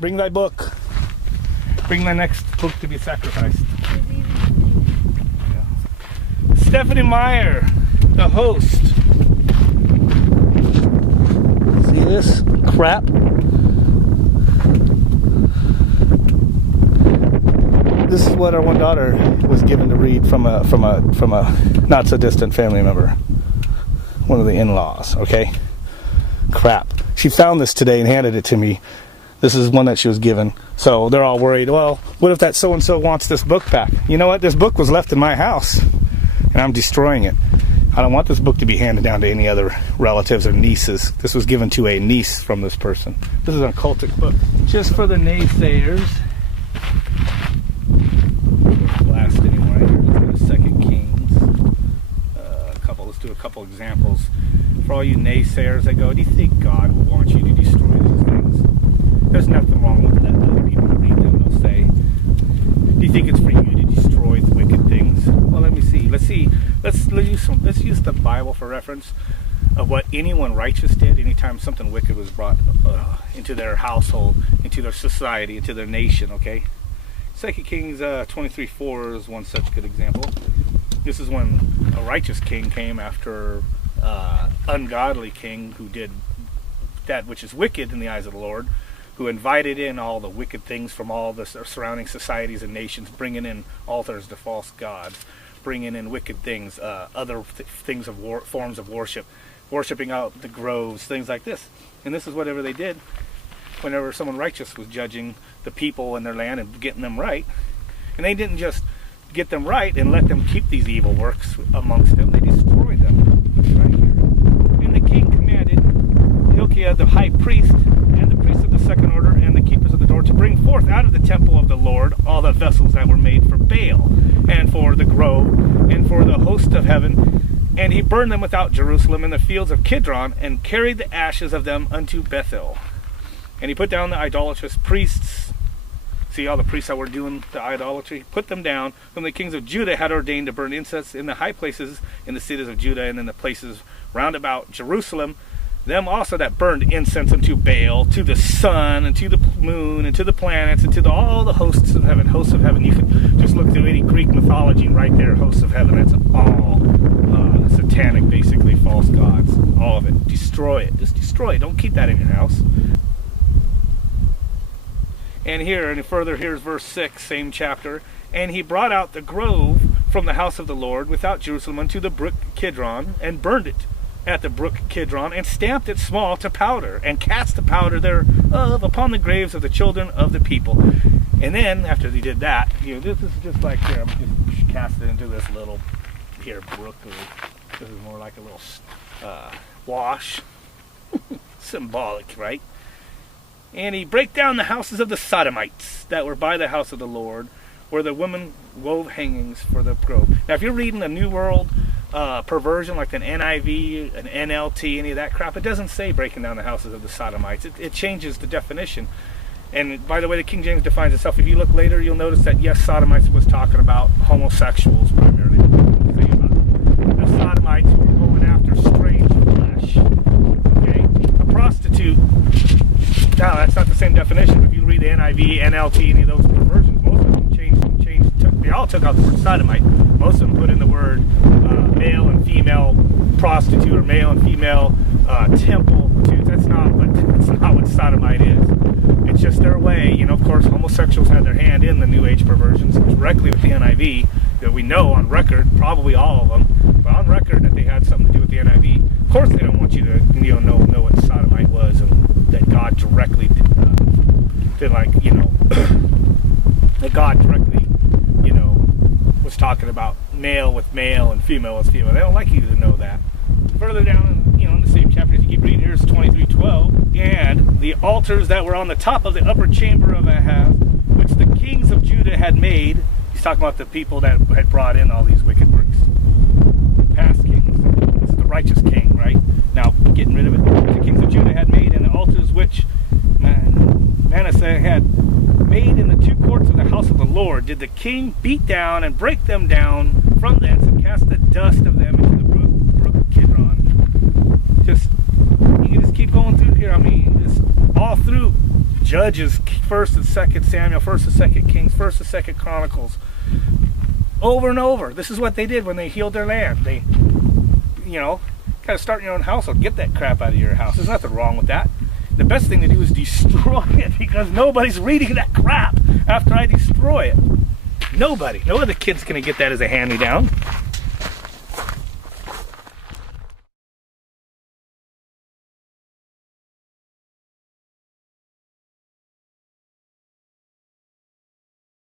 Bring thy book. Bring thy next book to be sacrificed. Yeah. Stephanie Meyer, the host. See this crap? This is what our one daughter was given to read from a not so distant family member, one of the in-laws. Okay, crap. She found this today and handed it to me. This is one that she was given. So they're all worried. Well, what if that so and so wants this book back? You know what? This book was left in my house, and I'm destroying it. I don't want this book to be handed down to any other relatives or nieces. This was given to a niece from this person. This is an occultic book, just for the naysayers. Last anymore. Let's go to 2 Kings. Let's do a couple examples. For all you naysayers that go, do you think God will want you to destroy these things? There's nothing wrong with letting other people read them. They'll say, do you think it's for you to destroy the wicked things? Well, let me see. Let's use the Bible for reference of what anyone righteous did anytime something wicked was brought into their household, into their society, into their nation, okay? 2 Kings 23:4 is one such good example. This is when a righteous king came after ungodly king who did that which is wicked in the eyes of the Lord, who invited in all the wicked things from all the surrounding societies and nations, bringing in altars to false gods, bringing in wicked things, other things of forms of worship, worshiping out the groves, things like this. And this is whatever they did whenever someone righteous was judging the people and their land and getting them right. And they didn't just get them right and let them keep these evil works amongst them. They destroyed them. It's right here. And the king commanded Hilkiah, the high priest, and the priests of the second order, and the keepers of the door, to bring forth out of the temple of the Lord all the vessels that were made for Baal, and for the grove, and for the host of heaven. And he burned them without Jerusalem in the fields of Kidron, and carried the ashes of them unto Bethel. And he put down the idolatrous priests. See all the priests that were doing the idolatry? Put them down, whom the kings of Judah had ordained to burn incense in the high places in the cities of Judah, and in the places round about Jerusalem. Them also that burned incense unto Baal, to the sun, and to the moon, and to the planets, and to all the hosts of heaven. Hosts of heaven. You can just look through any Greek mythology right there. Hosts of heaven. That's all satanic, basically, false gods. All of it. Destroy it. Just destroy it. Don't keep that in your house. And here, and further, here's verse 6, same chapter. And he brought out the grove from the house of the Lord without Jerusalem unto the brook Kidron, and burned it at the brook Kidron, and stamped it small to powder, and cast the powder thereof upon the graves of the children of the people. And then, after he did that, this is just like here, I'm just cast it into this little, brook. This is more like a little wash. Symbolic, right? And he brake down the houses of the Sodomites that were by the house of the Lord, where the women wove hangings for the grove. Now, if you're reading a New World perversion like an NIV, an NLT, any of that crap, it doesn't say breaking down the houses of the Sodomites. It changes the definition. And by the way, the King James defines itself. If you look later, you'll notice that, yes, Sodomites was talking about homosexuals primarily. The Sodomites were going after strange flesh. Okay? A prostitute. Now, that's not the same definition. If you read the NIV, NLT, any of those versions, most of them they all took out the word sodomite. Most of them put in the word male and female prostitute or male and female temple. That's not what sodomite is. It's just their way. Of course, homosexuals had their hand in the New Age perversions directly with the NIV. That we know on record, probably all of them, but on record that they had something to do with the NIV. Of course, they don't want you to know what sodomite was, and that God directly that God directly was talking about male with male and female with female. They don't like you to know that. Further down, in the same chapter, as you keep reading, here's 23:12, and the altars that were on the top of the upper chamber of Ahaz, which the kings of Judah had made. He's talking about the people that had brought in all these wicked works. Past kings. This is the righteous king, right? Now, getting rid of it. The kings of Judah had made, and the altars which Manasseh had made in the two courts of the house of the Lord, did the king beat down and break them down from thence, and cast the dust of them into the brook of Kidron. You can just keep going through here. Just all through Judges, 1st and 2nd Samuel, 1st and 2nd Kings, 1st and 2nd Chronicles. Over and over. This is what they did when they healed their land. They, you know, kind of start your own household. Get that crap out of your house. There's nothing wrong with that. The best thing to do is destroy it, because nobody's reading that crap after I destroy it. Nobody. No other kid's going to get that as a hand-me-down.